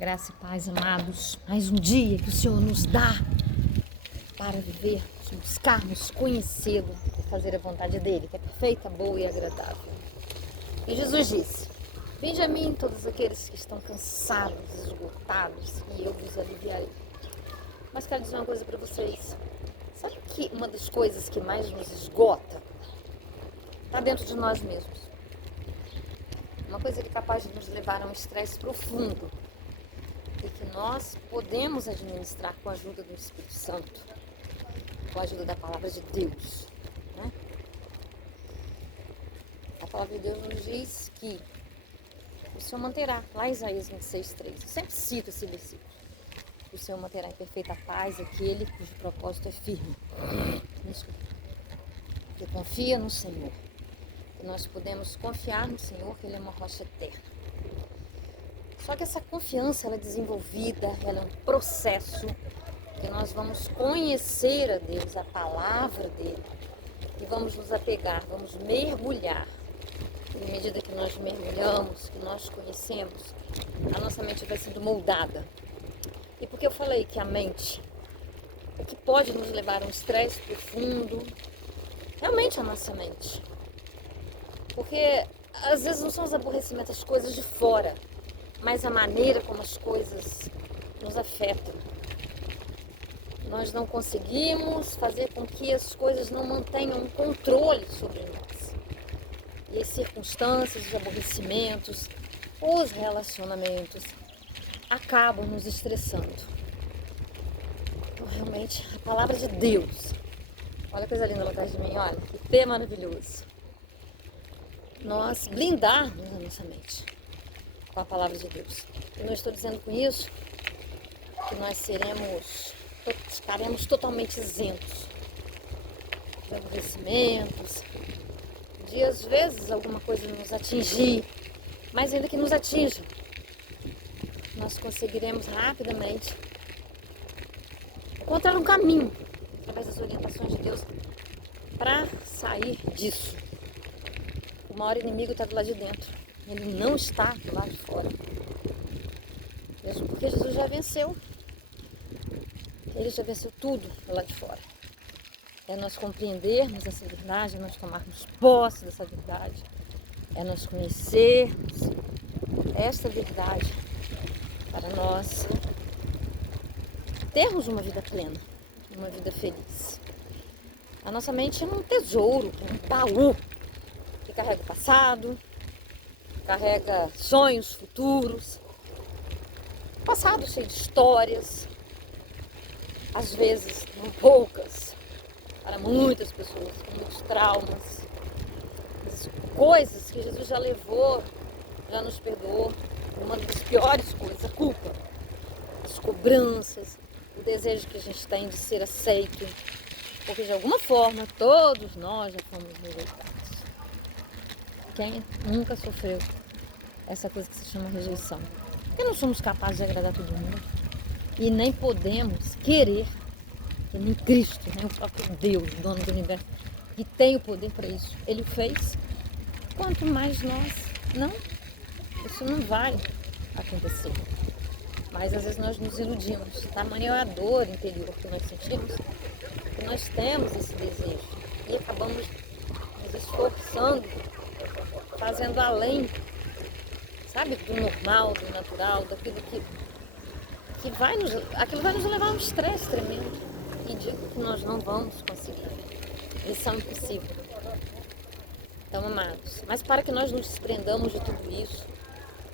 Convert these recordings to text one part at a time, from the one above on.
Graça e paz, amados. Mais um dia que o Senhor nos dá para viver, buscarmos, conhecê-lo e fazer a vontade dele, que é perfeita, boa e agradável. E Jesus disse: vinde a mim todos aqueles que estão cansados, esgotados, e eu vos aliviarei. Mas quero dizer uma coisa para vocês. Sabe que uma das coisas que mais nos esgota está dentro de nós mesmos? Uma coisa que é capaz de nos levar a um estresse profundo e que nós podemos administrar com a ajuda do Espírito Santo, com a ajuda da palavra de Deus, né? A palavra de Deus nos diz que o Senhor manterá, lá em Isaías 26:3, eu sempre cito esse versículo: o Senhor manterá em perfeita paz aquele cujo propósito é firme. Que confia no Senhor. E nós podemos confiar no Senhor, que Ele é uma rocha eterna. Só que essa confiança, ela é desenvolvida, ela é um processo que nós vamos conhecer a Deus, a palavra dEle, e vamos nos apegar, vamos mergulhar. E à medida que nós mergulhamos, que nós conhecemos, a nossa mente vai sendo moldada. E por que eu falei que a mente, o que pode nos levar a um estresse profundo, realmente a nossa mente. Porque às vezes não são os aborrecimentos, as coisas de fora, mas a maneira como as coisas nos afetam. Nós não conseguimos fazer com que as coisas não mantenham um controle sobre nós. E as circunstâncias, os aborrecimentos, os relacionamentos acabam nos estressando. Então, realmente, a palavra de Deus, olha a coisa linda lá atrás de mim, olha, que pé maravilhoso. Nós blindarmos a nossa mente com a palavra de Deus. Eu não estou dizendo com isso que nós ficaremos totalmente isentos de aborrecimentos, de às vezes alguma coisa nos atingir, mas ainda que nos atinja, nós conseguiremos rapidamente encontrar um caminho, através das orientações de Deus, para sair disso. O maior inimigo está do lado de dentro. Ele não está do lado de fora. Mesmo porque Jesus já venceu. Ele já venceu tudo do lado de fora. É nós compreendermos essa verdade, é nós tomarmos posse dessa verdade, é nós conhecermos esta verdade para nós termos uma vida plena, uma vida feliz. A nossa mente é um tesouro, um baú que carrega o passado, carrega sonhos futuros, passado cheio de histórias, às vezes não poucas, para muitas pessoas, com muitos traumas, coisas que Jesus já levou, já nos perdoou. Uma das piores coisas, a culpa, as cobranças, o desejo que a gente tem de ser aceito, porque de alguma forma todos nós já fomos rejeitados. Quem nunca sofreu essa coisa que se chama rejeição? Porque não somos capazes de agradar todo mundo e nem podemos querer, que nem Cristo, nem o próprio Deus, dono do universo, que tem o poder para isso, Ele fez. Quanto mais nós, não, isso não vai acontecer. Mas às vezes nós nos iludimos, tamanho é a dor interior que nós sentimos, que nós temos esse desejo e acabamos nos esforçando, fazendo além, sabe, do normal, do natural, daquilo que vai nos levar a um estresse tremendo. E digo que nós não vamos conseguir. Missão impossível. Então, amados, mas para que nós nos desprendamos de tudo isso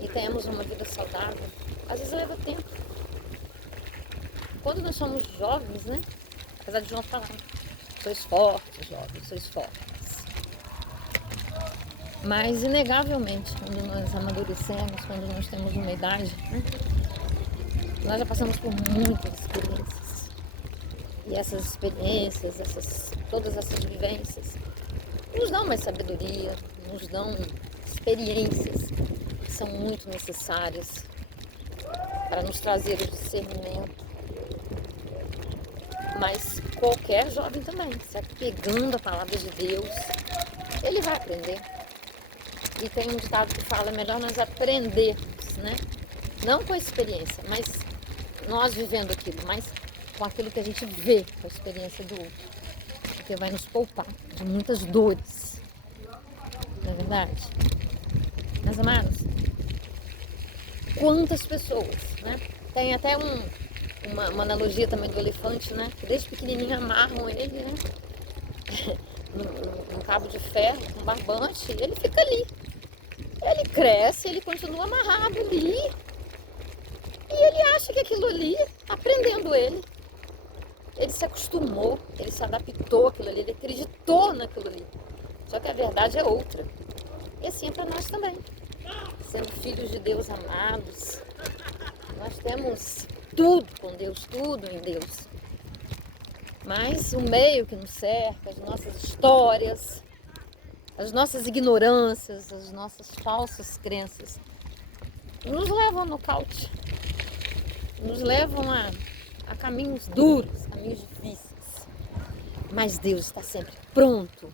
e tenhamos uma vida saudável, às vezes leva tempo. Quando nós somos jovens, né? Apesar de João falar, sois fortes, jovens, sois fortes. Mas, inegavelmente, quando nós amadurecemos, quando nós temos uma idade, né, nós já passamos por muitas experiências. E essas experiências, todas essas vivências, nos dão mais sabedoria, nos dão experiências que são muito necessárias para nos trazer o discernimento. Mas qualquer jovem também, se apegando à palavra de Deus, ele vai aprender. E tem um ditado que fala, é melhor nós aprendermos, né, Não com a experiência, mas nós vivendo aquilo, mas com aquilo que a gente vê, com a experiência do outro. Porque vai nos poupar de muitas dores. Não é verdade? Meus amados, quantas pessoas, né? Tem até uma analogia também do elefante, né? Que desde pequenininho amarram ele, né? num cabo de ferro, com barbante, e ele fica ali. Ele cresce, ele continua amarrado ali. E ele acha que aquilo ali está prendendo ele. Ele se acostumou, ele se adaptou àquilo ali, ele acreditou naquilo ali. Só que a verdade é outra. E assim é para nós também. Sendo filhos de Deus amados, nós temos tudo com Deus, tudo em Deus. Mas o meio que nos cerca, as nossas histórias, as nossas ignorâncias, as nossas falsas crenças, nos levam ao nocaute, nos levam a caminhos duros, caminhos difíceis. Mas Deus está sempre pronto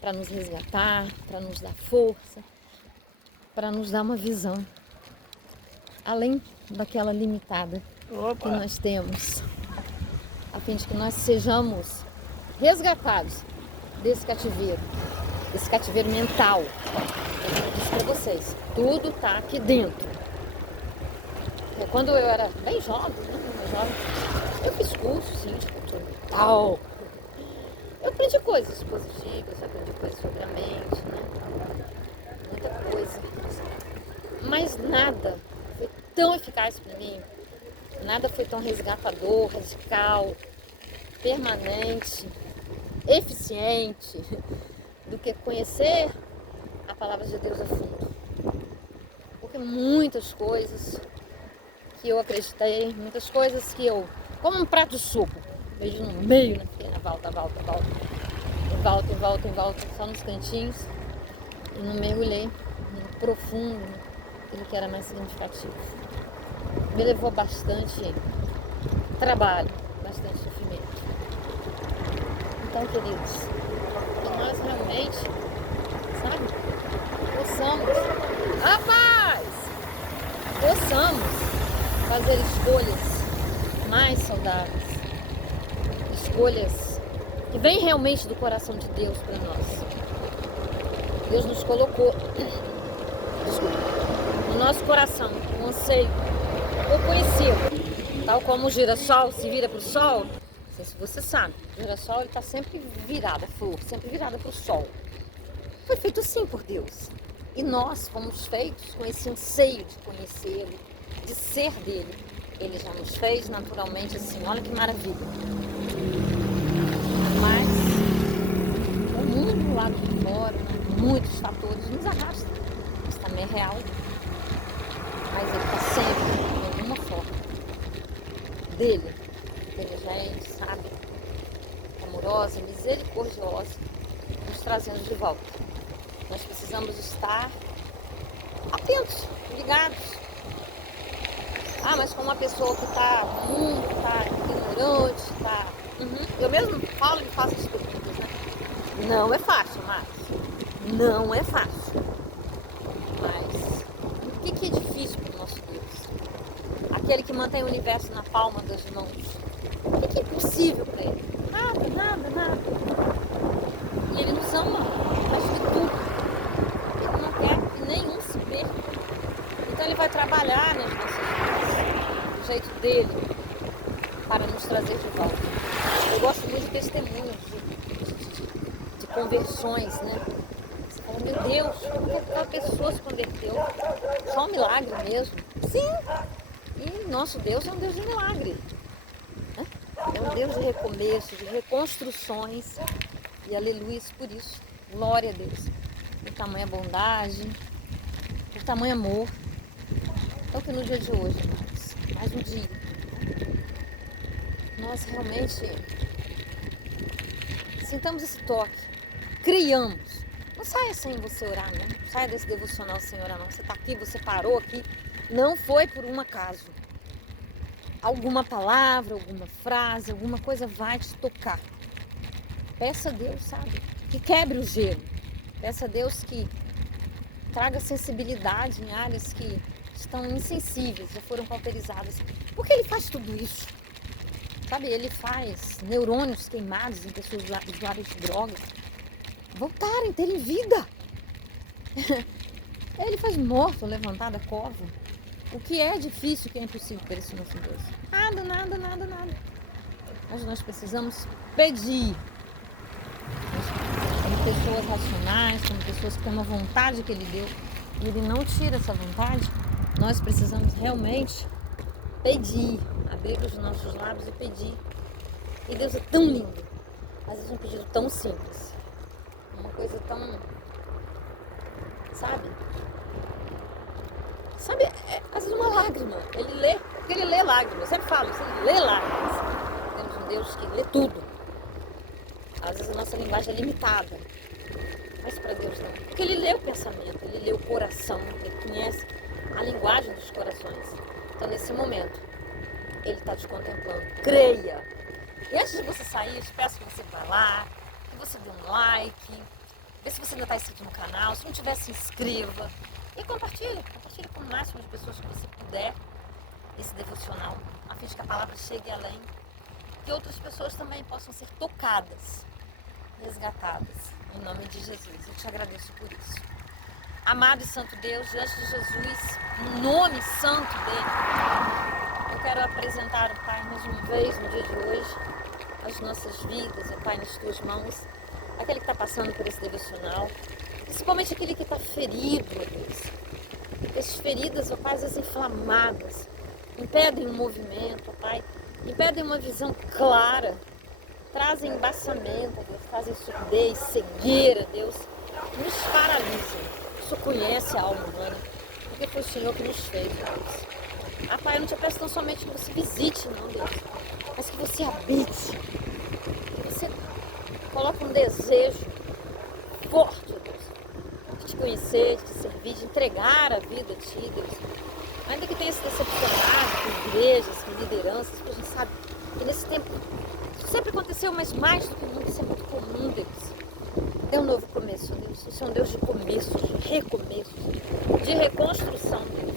para nos resgatar, para nos dar força, para nos dar uma visão, além daquela limitada que nós temos, a fim de que nós sejamos resgatados desse cativeiro mental. Eu disse para vocês, tudo está aqui dentro. Quando eu era bem jovem, eu fiz curso, sim, de controle mental. Eu aprendi coisas positivas, eu aprendi coisas sobre a mente, né? Muita coisa. Mas nada foi tão eficaz para mim, nada foi tão resgatador, radical, permanente, eficiente, do que conhecer a palavra de Deus a fundo. Porque muitas coisas que eu acreditei, muitas coisas que eu, como um prato de sopa, vejo no meio, né? Fiquei na volta, em volta, só nos cantinhos, e não mergulhei no profundo, aquilo que era mais significativo. Me levou bastante trabalho, bastante sofrimento. Então, queridos, que nós realmente, sabe, possamos fazer escolhas mais saudáveis, escolhas que vêm realmente do coração de Deus para nós. Deus nos colocou, no nosso coração, um anseio por conhecê-lo. Tal como o girassol se vira para o sol, não sei se você sabe, o girassol está sempre virado, a flor, sempre virada para o sol. Foi feito assim por Deus. E nós fomos feitos com esse anseio de conhecê-lo, de ser dele. Ele já nos fez naturalmente assim, olha que maravilha. Mas o mundo lá de fora, muitos fatores nos arrastam. Isso também é real. Mas ele está sempre, de alguma forma, dele, inteligente, sábio, amorosa, misericordiosa, nos trazendo de volta. Nós precisamos estar atentos, ligados. Ah, mas como uma pessoa que está no mundo, está ignorante, está... Eu mesmo falo e faço as perguntas, né? Não é fácil, mas não é fácil. Mas o que é difícil para o nosso Deus? Aquele que mantém o universo na palma das mãos. O que é impossível para ele? Nada. E ele nos ama mais que tudo. Ele não quer que nenhum se perca. Então ele vai trabalhar nas nossas vidas, do jeito dele, para nos trazer de volta. Eu gosto muito de testemunhos, de conversões, né? Você fala, meu Deus, como que aquela pessoa se converteu? Só um milagre mesmo? Sim! E nosso Deus é um Deus de milagre. Né? É um Deus de recomeço, de reconstruções. E aleluia por isso. Glória a Deus. Por tamanha bondade, por tamanho amor. Então que no dia de hoje, irmãos, mais um dia, nós realmente sintamos esse toque, criamos. Não saia sem você orar, não. Não saia desse devocional sem orar, não. Você está aqui, você parou aqui, não foi por um acaso. Alguma palavra, alguma frase, alguma coisa vai te tocar. Peça a Deus, sabe, que quebre o gelo. Peça a Deus que traga sensibilidade em áreas que estão insensíveis, já foram cauterizadas. Por que ele faz tudo isso? Sabe, ele faz neurônios queimados em pessoas usuárias de drogas voltarem, terem vida. Ele faz morto levantar da cova. O que é difícil, o que é impossível para esse nosso Deus? Nada. Mas nós precisamos pedir. Como pessoas racionais, como pessoas que têm uma vontade que Ele deu e Ele não tira essa vontade, nós precisamos realmente pedir, abrir os nossos lábios e pedir. E Deus é tão lindo. Às vezes um pedido tão simples, uma coisa tão, sabe, às vezes uma lágrima. Ele lê, porque Ele lê lágrimas. Eu sempre falo, Ele lê lágrimas. Temos um Deus que lê tudo. Às vezes a nossa linguagem é limitada, mas para Deus não. Porque Ele lê o pensamento, Ele lê o coração, Ele conhece a linguagem dos corações. Então nesse momento, Ele está te contemplando. Creia! E antes de você sair, eu te peço que você vá lá, que você dê um like, vê se você ainda está inscrito no canal. Se não tiver, se inscreva. E compartilhe com o máximo de pessoas que você puder esse devocional, a fim de que a palavra chegue além, que outras pessoas também possam ser tocadas, resgatadas, em nome de Jesus. Eu te agradeço por isso. Amado e santo Deus, diante de Jesus, no nome santo dele, eu quero apresentar, o Pai, mais uma vez, no dia de hoje, as nossas vidas, ó Pai, nas tuas mãos, aquele que está passando por esse devocional, principalmente aquele que está ferido, ó Deus. Essas feridas, ó Pai, às vezes inflamadas, impedem o movimento, ó Pai, impedem uma visão clara, trazem embaçamento, ó Deus, trazem surdez, cegueira, Deus, nos paralisam. O Senhor conhece a alma humana, porque foi o Senhor que nos fez, ó Deus. Ah, Pai, eu não te peço tão somente que você visite, não, Deus, mas que você habite, que você coloque um desejo forte, ó Deus, de te conhecer, de te servir, de entregar a vida a Ti, Deus. Ainda que tenha se decepcionado com igrejas, com lideranças, porque a gente sabe que nesse tempo isso sempre aconteceu, mas mais do que nunca, isso é muito comum, Deus. É um novo começo, Deus. Você é um Deus de começos, de recomeços, de reconstrução, Deus.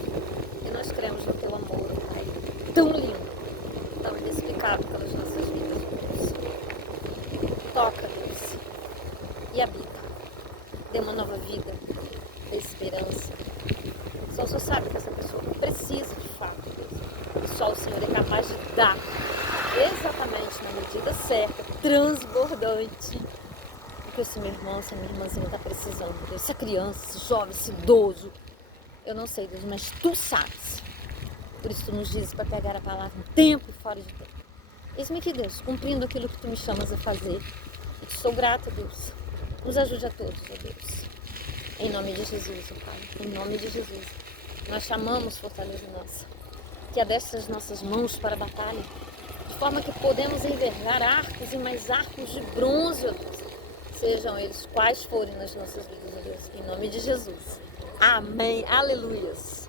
E nós cremos no Teu amor, Pai, tão lindo, tão inexplicável pelas nossas vidas, Deus. Toca, Deus, e habita. Dê uma nova vida, dê esperança. Só o Senhor sabe que essa pessoa precisa de fato, Deus. E só o Senhor é capaz de dar exatamente na medida certa, transbordante, o que esse meu irmão, essa minha irmãzinha está precisando, Deus. Essa criança, esse jovem, esse idoso, eu não sei, Deus, mas Tu sabes. Por isso Tu nos dizes para pegar a palavra no tempo e fora de tempo. Eis-me aqui, Deus, cumprindo aquilo que Tu me chamas a fazer. E Te sou grata, Deus. Nos ajude a todos, ó Deus. Em nome de Jesus, ó Pai. Em nome de Jesus. Nós chamamos fortaleza nossa. Que adestre as nossas mãos para a batalha. De forma que podemos envergar arcos e mais arcos de bronze, ó Deus. Sejam eles quais forem nas nossas vidas, ó Deus. Em nome de Jesus. Amém. Aleluias.